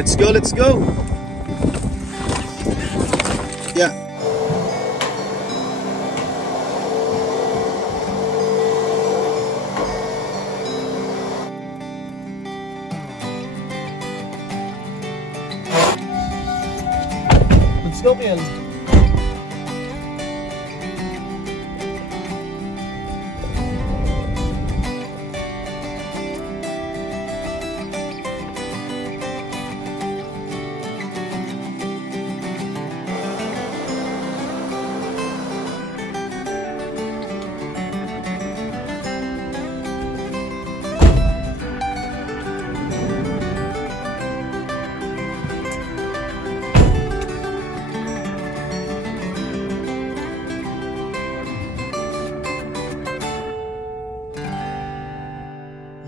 Let's go, let's go. Yeah. Let's go, Kiel.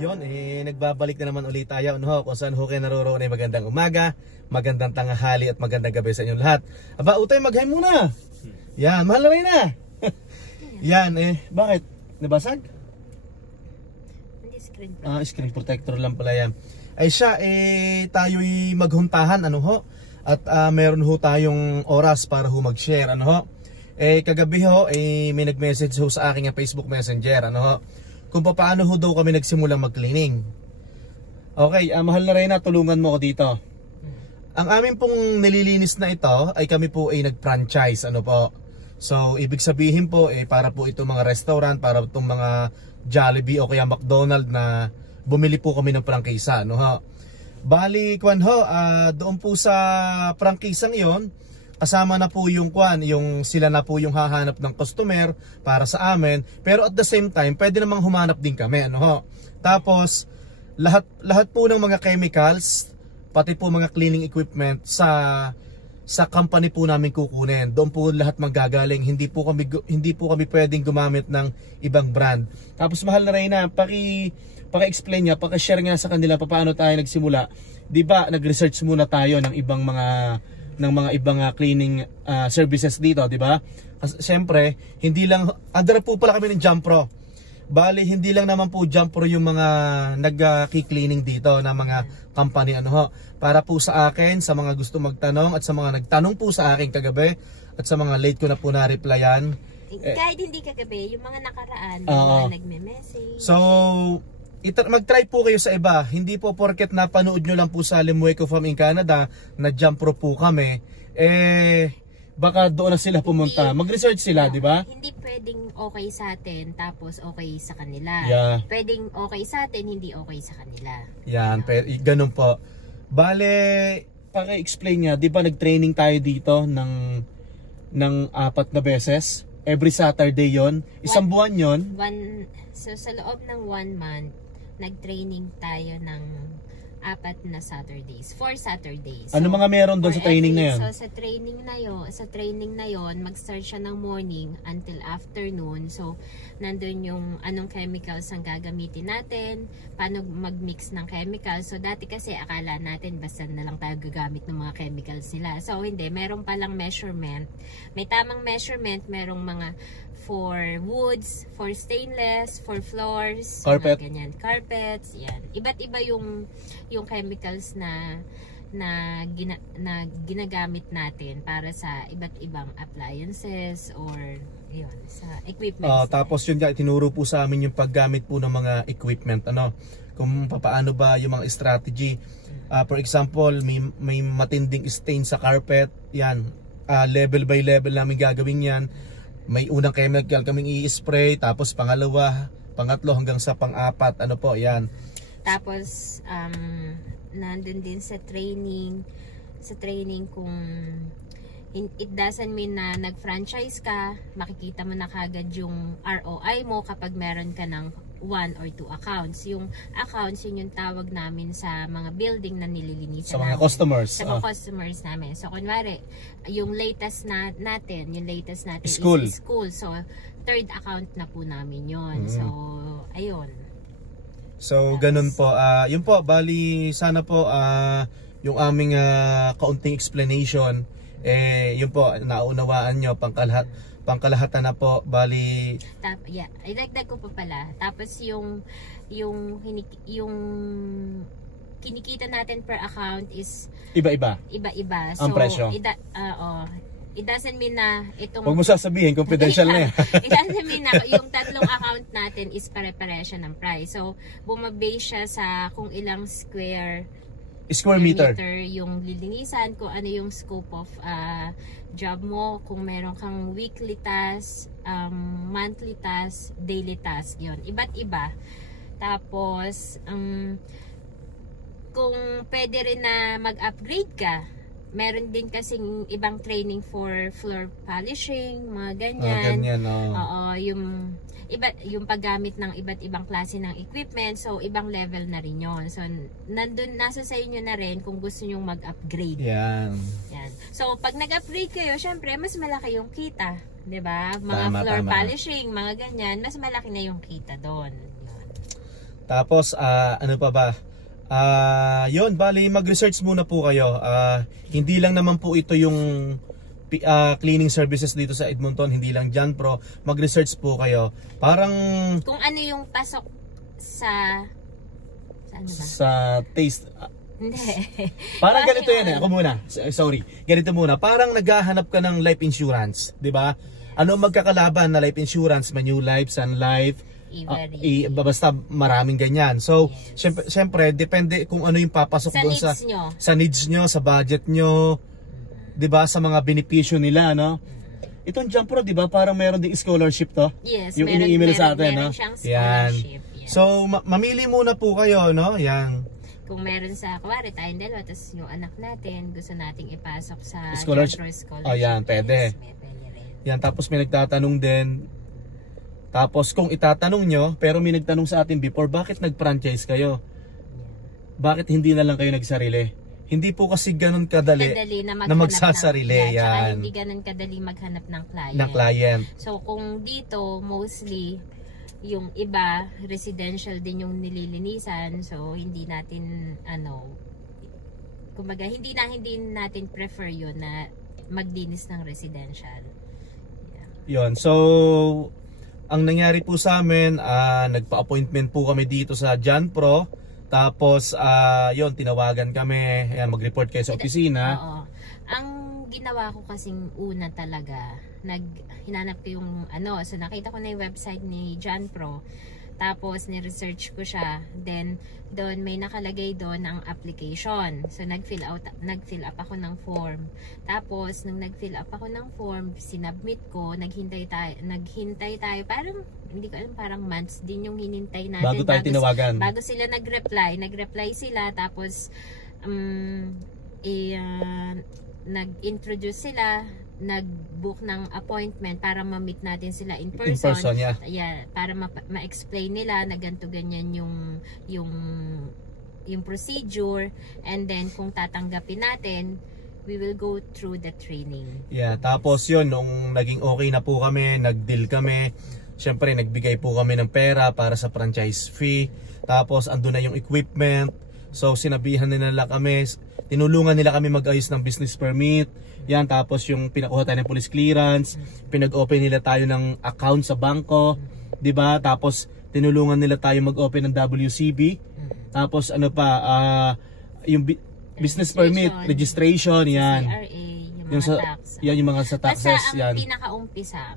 Yun, nagbabalik na naman ulit tayo kung saan ho kayo naroroon ay magandang umaga, magandang tanghali at magandang gabi sa inyong lahat. Aba, Utay, mag-hi muna. Yan, mahal na rin na. Yan, bakit? Nabasag? Hindi, screen protector. Screen protector lang pala yan. Ay siya, tayo'y maghuntahan, at meron ho tayong oras para ho mag-share, kagabi ho, may nag-message ho sa aking Facebook Messenger, kung paano ho daw kami nagsimulang mag-cleaning. Okay, mahal na Reyna, tulungan mo ko dito. Ang amin pong nililinis na ito ay kami po ay nag-franchise, So, ibig sabihin po, para po itong mga restaurant, para itong mga Jollibee o kaya McDonald's na bumili po kami ng prangkisa, Bali, doon po sa prangkisang yon, kasama na po yung yung sila na po yung hahanap ng customer para sa amin, pero at the same time pwede namang humanap din kami, Tapos lahat po ng mga chemicals, pati po mga cleaning equipment sa company po namin kukunin. Doon po lahat manggagaling, hindi po kami pwedeng gumamit ng ibang brand. Tapos mahal na Reyna, paki-explain niya, paki-share nga sa kanila paano tayo nagsimula. 'Di ba, nag-research muna tayo ng ibang mga cleaning services dito, di ba? Kasi syempre, hindi lang under po pala kami ng Jampro. Bali, hindi lang naman po Jampro yung mga nag-cleaning dito na mga company, para po sa akin, sa mga gusto magtanong at sa mga nagtanong po sa akin kagabi at sa mga late ko na po na-replyan. Kahit hindi kagabi, yung mga nakaraan, mga nagme-message. So, mag-try po kayo sa iba. Hindi po porket napanood nyo lang po sa Limueco Farm in Canada na Jampro po kami, baka doon na sila pumunta. Mag-research sila, di ba? Hindi pwedeng okay sa atin tapos okay sa kanila. Yeah. Pwedeng okay sa atin, hindi okay sa kanila. Yan, ganun po. Bale, paki-explain niya, di ba nag-training tayo dito ng 4 na beses? Every Saturday yon, isang buwan yon. So sa loob ng 1 month, nag-training tayo ng 4 na Saturdays, 4 Saturdays. So, ano mga meron doon sa training na 'yon? So sa training na 'yon, mag-start siya ng morning until afternoon. So nandoon yung anong chemicals ang gagamitin natin, paano mag-mix ng chemicals. So dati kasi akala natin basta na lang tayo gagamit ng mga chemicals nila. So hindi, meron palang measurement. May tamang measurement, merong mga for woods, for stainless, for floors, carpet, ganyan, carpets, yan. Iba't iba yung chemicals na ginagamit natin para sa iba't ibang appliances or yun, sa equipment. Tapos yun nga, tinuro po sa amin yung paggamit po ng mga equipment, kung paano ba yung mga strategy. For example, may matinding stain sa carpet, yan, level by level namin gagawin yan. May unang chemical kaming i-spray, tapos pangalawa, pangatlo hanggang sa pang-4, yan. Tapos nandun din sa training kung it doesn't mean na nag-franchise ka, makikita mo na kagad yung ROI mo kapag meron ka ng 1 or 2 accounts. Yung accounts, yun yung tawag namin sa mga building na nililinisan sa mga namin. Customers. Sa mga customers namin. So, kunwari, yung latest natin school. is school. So, 3rd account na po namin yun. So, ayun. So, ganun po. Yun po, bali, sana po, yung aming kaunting explanation, yun po, naunawaan nyo, pangkalahatan na po, bali. Idagdag ko pa pala. Tapos yung kinikita natin per account is Iba-iba. iba-iba. Ang presyo. It doesn't mean na itong... Huwag mo sasabihin, confidential na yan. It doesn't mean na yung tatlong account natin is pare-pareha siya ng price. So, bumabase siya sa kung ilang square meter yung lilinisan, kung ano yung scope of job mo, kung meron kang weekly task, monthly task, daily task, yun. Iba't iba. Tapos, kung pwede rin na mag-upgrade ka, meron din kasing ibang training for floor polishing, mga ganyan. Ganyan, Oo, yung paggamit ng iba't ibang klase ng equipment. So, ibang level na rin yun. So, nasa sa inyo na rin kung gusto nyo mag-upgrade. Yan. So, pag nag-upgrade kayo, syempre, mas malaki yung kita. 'Di ba? Mga floor polishing, mga ganyan, mas malaki na yung kita doon. Tapos, ano pa ba? Yun, bali mag-research muna po kayo. Hindi lang naman po ito yung cleaning services dito sa Edmonton, hindi lang John Pro. Mag-research po kayo. Parang kung ano yung pasok sa ano ba? Sa taste. Hindi. Parang ganito yan ako muna. Sorry. Ganito muna. Parang naghahanap ka ng life insurance, 'di ba? Ano magkakalaban na life insurance, Manulife, Sun Life, basta maraming ganyan. So, yes. syempre, depende kung ano yung papasok doon sa needs nyo, sa budget nyo, 'di ba, sa mga benepisyo nila, no? Itong Jump Pro, 'di ba, parang meron ding scholarship to? Yes, yung ini-email sa atin, no? Yan. So, mamili muna po kayo, no? Yan. Kung meron sa kuwari tayong dalawa, tapos yung anak natin, gusto nating ipasok sa scholarship. Oh, yan, pwede. Yan, tapos may nagtatanong din. Tapos kung itatanong nyo, pero may nagtanong sa atin before, bakit nag-franchise kayo? Bakit hindi na lang kayo nagsarili? Hindi po kasi ganun kadali na magsasarili. Tsaka hindi ganun kadali maghanap ng client. So kung dito, mostly, yung iba, residential din yung nililinisan. So hindi natin, kumbaga, hindi natin prefer yun na maglinis ng residential. Yun, so ang nangyari po sa amin, nagpa-appointment po kami dito sa John Pro. Tapos yun, tinawagan kami, ayan, mag-report kayo sa opisina. Oo. Ang ginawa ko kasing una talaga, hinanap ko yung so nakita ko na yung website ni John Pro. Tapos ni-research ko siya. Then doon may nakalagay doon ang application. So nag-fill up ako ng form. Tapos nung nag-fill up ako ng form, sinubmit ko, naghintay tayo. Parang hindi ko alam, parang months din yung hinintay natin bago tayo tinawagan. Bago sila nag-reply sila, tapos nag-introduce sila, nag-book ng appointment para ma-meet natin sila in person. In person, yeah. Yeah, para ma-explain nila na ganito ganyan yung procedure, and then kung tatanggapin natin, we will go through the training. Yeah, tapos yun, nung naging okay na po kami, nag-deal kami, syempre nagbigay po kami ng pera para sa franchise fee. Tapos andun na yung equipment. So sinabihan nila kami, tinulungan nila kami mag-ayos ng business permit. Yan, tapos yung pinakuha tayo ng police clearance, pinag-open nila tayo ng account sa bangko, 'di ba? Tapos tinulungan nila tayo mag-open ng WCB. Tapos ano pa, yung business permit, registration, yan. CRA, yung sa tax. Yan yung mga sa taxes. Basta yan. Ang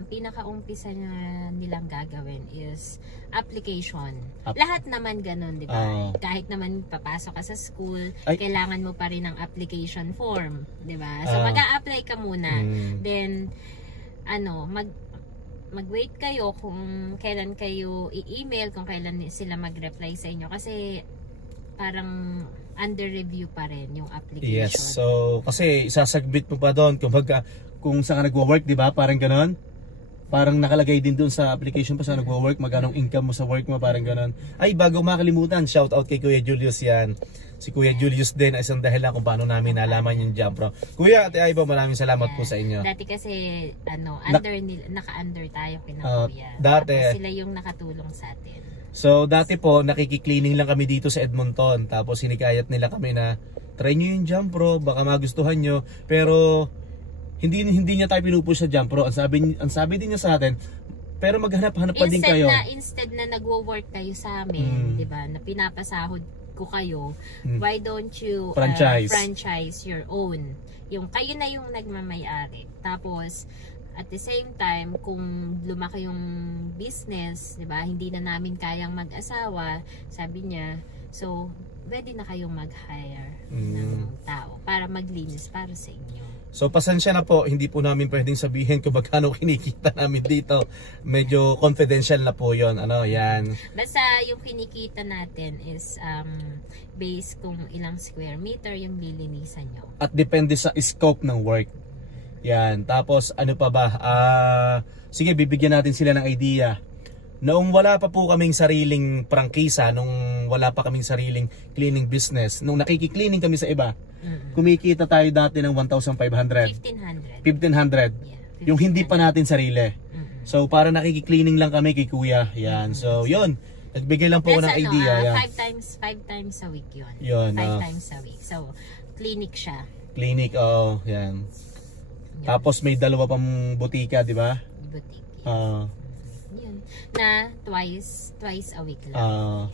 pinaka-umpisa na nilang gagawin is application. Lahat naman ganun, di ba? Kahit naman papasok ka sa school, kailangan mo pa rin ng application form, di ba? So mag-a-apply ka muna. Then mag-wait kayo kung kailan kayo i-email, kung kailan sila mag-reply sa inyo, kasi parang under review pa rin yung application. Yes, so kasi isasubmit mo pa doon kung saan ka nagwo-work, di ba? Parang ganoon. Parang nakalagay din doon sa application pa sa nagwo-work, magkano income mo sa work mo, parang ganoon. Ay, bago makalimutan, shout out kay Kuya Julius yan. Si Kuya Julius din, isang dahilan kung paano namin nalaman yung Jump Pro. Kuya, Ate Aiba, maraming salamat po sa inyo. Dati kasi naka-under tayo kina Kuya. Dati sila yung nakatulong sa atin. So dati po nakiki-cleaning lang kami dito sa Edmonton, tapos hinikayat nila kami na try nyo yung Jump Pro, baka magustuhan nyo, pero hindi niya tayo pinupush sa Jump Pro. Ang sabi din niya sa atin, pero maghanap-hanap pa din kayo. Instead na nagwo-work kayo sa amin, 'di ba? Na pinapasahod ko kayo, why don't you franchise your own? Yung kayo na yung nagmamay-ari. Tapos, at the same time, kung lumaki yung business, 'di ba? Hindi na namin kayang mag-asawa, sabi niya. So, pwede na kayong mag-hire ng tao para maglinis para sa inyo. So pasensya na po, hindi po namin pwedeng sabihin kung magkano kinikita namin dito. Medyo confidential na po 'yon. Ano, 'yan. Basta yung kinikita natin is based kung ilang square meter yung lilinisan nyo. At depende sa scope ng work. Yan. Tapos ano pa ba? Sige, bibigyan natin sila ng idea. Noong wala pa po kaming sariling prangkisa, nung wala pa kaming sariling cleaning business, nung nakiki-cleaning kami sa iba, kumikita tayo dati ng 1,500. 1,500. 1,500. Yeah, Yung hindi pa natin sarili. So para nakiki-cleaning lang kami kay Kuya. Yan. So yun. Nagbigay lang po ako ng idea. Yan. 5 times a week yun. 5 Yun, times a week. So, clinic siya. Clinic, oh, yan. Tapos may dalawa pang butika, di ba? Boutique. Yun. Na twice a week lang. Yan.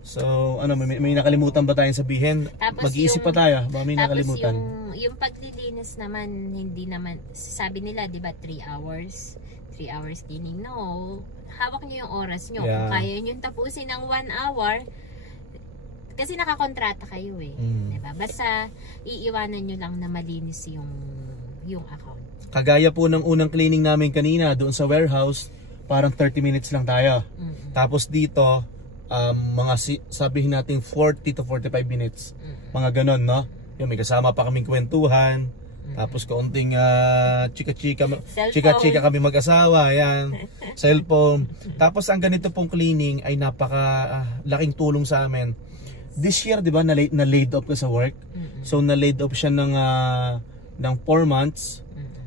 So, ano, may nakalimutan ba tayong sabihin? Mag-iisip pa tayo. Baka may nakalimutan. Yung paglilinis naman, hindi naman, sabi nila, di ba, 3 hours? 3 hours cleaning. No, hawak nyo yung oras nyo. Yeah. Kung kaya nyo tapusin ng 1 hour, kasi nakakontrata kayo eh. Diba? Basta, iiwanan nyo lang na malinis yung account. Kagaya po ng unang cleaning namin kanina, doon sa warehouse, parang 30 minutes lang tayo. Tapos dito, mga sabihin natin 40 to 45 minutes. Mga ganon, no? Yung may kasama pa kaming kwentuhan. Tapos kaunting chika-chika kami mag-asawa, yan. Cellphone. Tapos ang ganito pong cleaning ay napaka laking tulong sa amin. This year, 'di ba, na laid off ka sa work. So na laid off siya ng 4 months.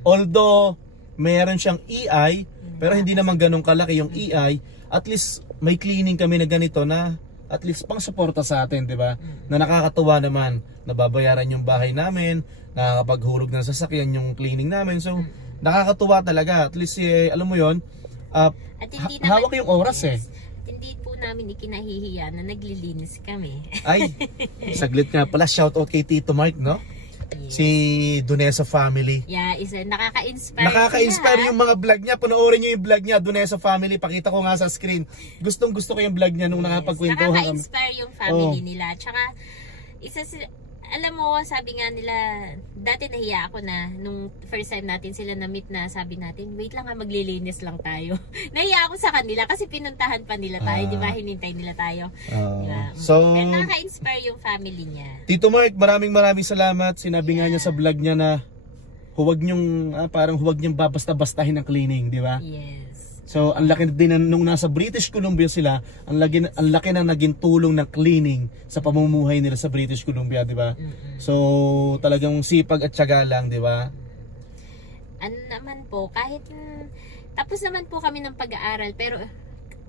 Although mayroon siyang EI, pero hindi naman ganun kalaki yung EI. At least may cleaning kami na ganito na at least pang suporta sa atin, 'di ba? Na nakakatuwa naman, nababayaran yung bahay namin, nakakapaghulog ng sasakyan yung cleaning namin. So nakakatuwa talaga. At least alam mo 'yon, at hindi naman, hawak yung oras Hindi po namin ikinahihiya na naglilinis kami. Ay, saglit nga pala, shout out kay Tito Mike, no? Yes. Si Dunesa Family. Yeah, nakaka-inspire. Nakaka-inspire yung mga vlog niya. Panoorin niyo yung vlog niya, Dunesa Family. Pakita ko nga sa screen. Gustong-gusto ko yung vlog niya nung nakapagkwentuhan. Nakaka-inspire yung family nila. Tsaka, alam mo, sabi nga nila, dati nahiya ako na, nung first time natin sila na-meet na, sabi natin, wait lang maglilinis lang tayo. Nahiya ako sa kanila kasi pinuntahan pa nila tayo, di ba? Hinintay nila tayo. Diba? So, pero nakaka-inspire yung family niya. Tito Mark, maraming salamat. Sinabi nga niya sa vlog niya na huwag niyong, parang huwag niyong babasta-bastahin ang cleaning, di ba? Yes. So, ang laki din nung nasa British Columbia sila, ang laki na naging tulong ng cleaning sa pamumuhay nila sa British Columbia, di ba? So, talagang sipag at tiyaga lang, di ba? Ano naman po, kahit tapos naman po kami ng pag-aaral, pero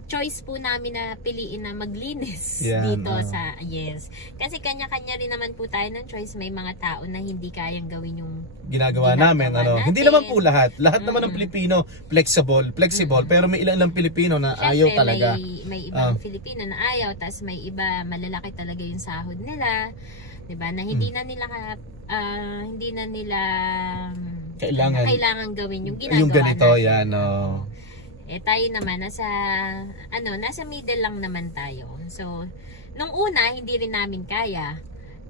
choice po namin na piliin na maglinis dito sa kasi kanya-kanya rin naman po tayo ng choice. May mga tao na hindi kayang gawin yung ginagawa namin. Hindi naman po lahat naman ng Pilipino flexible, pero may ilang Pilipino na syempre, ayaw talaga. May ibang Filipino na ayaw, tas may iba malalaki talaga yung sahod nila, 'di ba? Na hindi na nila kailangan gawin yung ginagawa yung ganito natin. yan, tayo naman nasa middle lang naman tayo. So nung una hindi rin namin kaya,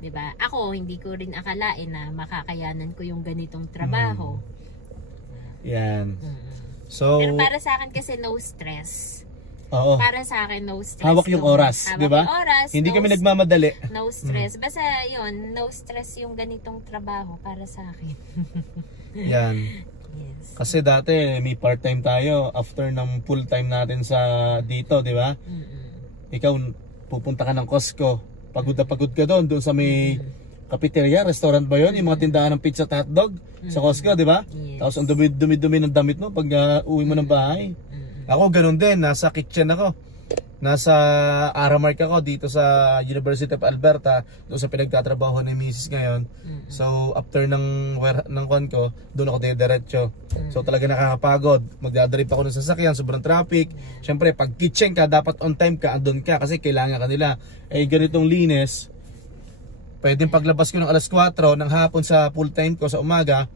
'di ba? Ako hindi ko rin akalain na makakayanan ko yung ganitong trabaho. Yan. So pero para sa akin kasi no stress. Oo. Para sa akin no stress. Hawak yung oras, 'di ba? Hindi kami nagmamadali. No stress. Basta 'yon, no stress yung ganitong trabaho para sa akin. Yan. Yes. Kasi dati may part-time tayo after ng full-time natin sa dito, di ba? Ikaw pupunta ka ng Costco, pagod na pagod ka doon sa may cafeteria, restaurant ba 'yon? Yung mga tindahan ng pizza at hotdog sa Costco, di ba? Yes. Tapos ang dumi-dumi ng damit mo pag uwi mo ng bahay. Ako ganun din, nasa kitchen ako. nasa Aramark ako dito sa University of Alberta, doon sa pinagtatrabaho ni Mrs. ngayon. So after ng kwan ko, doon ako diretso. So talaga nakakapagod. Magdadrive ako ng sasakyan, sobrang traffic. Syempre pag kitchen ka, dapat on time ka, andun ka kasi kailangan ka nila. Eh ganitong linis, pwedeng paglabas ko ng alas 4 ng hapon sa full time ko sa umaga,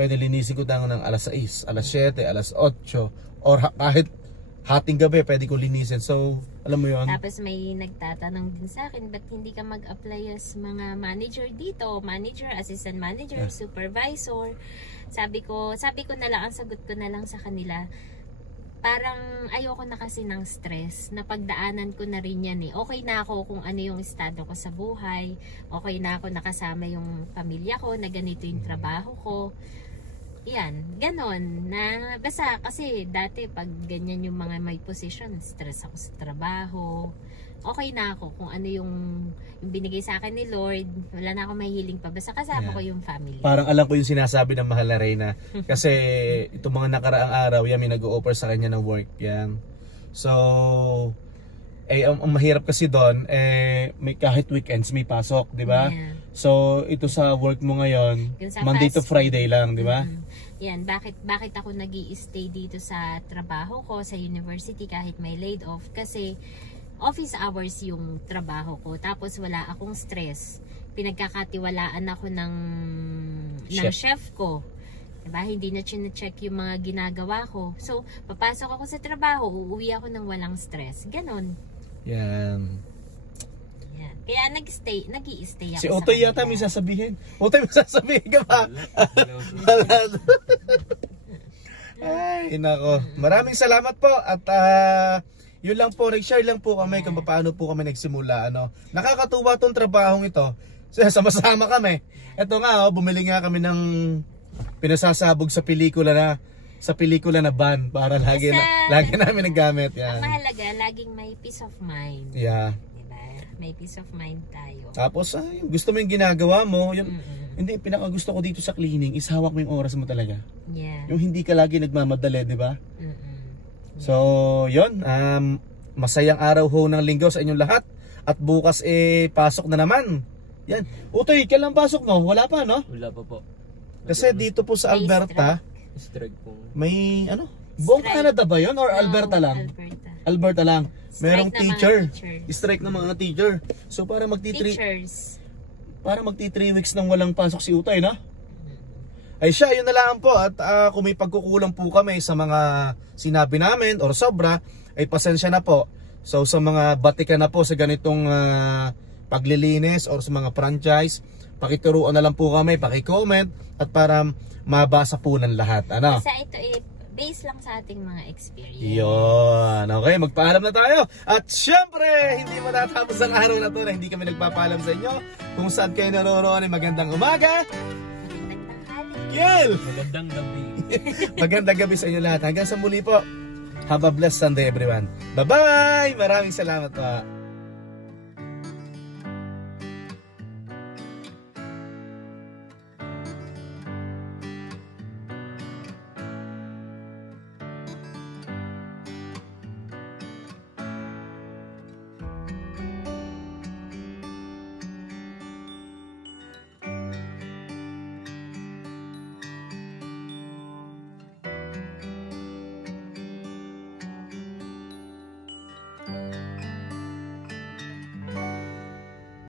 pwede linisin ko tango ng alas 6, alas 7, alas 8, or kahit hating gabi pwede ko linisin. So, alam mo yun. Tapos may nagtatanong din sa akin, ba't hindi ka mag-apply as mga manager dito? Manager, assistant manager, supervisor. Sabi ko na lang, ang sagot ko na lang sa kanila, parang ayoko na kasi ng stress, na pagdaanan ko na rin yan eh. Okay na ako kung ano yung estado ko sa buhay, okay na ako nakasama yung pamilya ko, na ganito yung trabaho ko. Yan, ganon. Na, basta kasi dati pag ganyan yung mga may position, stress ako sa trabaho. Okay na ako kung ano yung binigay sa akin ni Lord. Wala na akong mahihiling pa. Basta kasama ko yung family. Parang alam ko yung sinasabi ng mahal na Reyna. Kasi itong mga nakaraang araw, yan, may nag-o-offer sa kanya ng work. Yan. So, ang mahirap kasi doon, may kahit weekends may pasok, di ba? Yeah. So, ito sa work mo ngayon, Monday to Friday lang, di ba? Yan, bakit ako nag-i-stay dito sa trabaho ko, sa university, kahit may laid off? Kasi office hours yung trabaho ko, tapos wala akong stress. Pinagkakatiwalaan ako ng chef ko. Diba? Hindi na chine-check yung mga ginagawa ko. So, papasok ako sa trabaho, uuwi ako ng walang stress. Ganon. Yan. Kaya nag-i-stay ako. Si Otoy yata may sasabihin. Otoy, may sasabihin ka pa. Ay, nako. Maraming salamat po. At yun lang po, nag-share lang po kami kung paano po kami nagsimula. Nakakatuwa tong trabahong ito. Sama-sama kami. Ito nga, bumili nga kami ng pinasasabog sa pelikula na van para lagi namin nagamit. Yan. Ang mahalaga, laging may peace of mind. Yeah. May peace of mind tayo. Tapos, gusto mo yung ginagawa mo, yun, hindi, pinakagusto ko dito sa cleaning is hawak mo yung oras mo talaga. Yeah. Yung hindi ka lagi nagmamadali, di ba? Yeah. So, yun, masayang araw ho ng linggo sa inyong lahat. At bukas pasok na naman. Yan. Utoy, kailan pasok mo? Wala pa, no? Wala pa po. Kasi dito po sa Alberta, Strike po. may, buong Canada ba yun? Or Alberta lang? Alberta lang. Merong teacher. Strike ng mga teacher. So para magti 3 weeks nang walang pasok si Utay, na? Ay siya, yun na lang po. At kung may pagkukulang po kami sa mga sinabi namin or sobra, ay pasensya na po. So sa mga batikan na po sa ganitong paglilinis or sa mga franchise, pakituruan na lang po kami, paki-comment at para mabasa po ng lahat. Ano? Kasi ito based lang sa ating mga experience. Yun. Okay, magpaalam na tayo. At syempre, hindi matatapos ang araw na to na hindi kami nagpapaalam sa inyo. Kung saan kayo naroroon ay magandang umaga. Magandang tanghali. Yel! Magandang gabi. Magandang gabi sa inyo lahat. Hanggang sa muli po. Have a blessed Sunday everyone. Bye-bye! Maraming salamat po.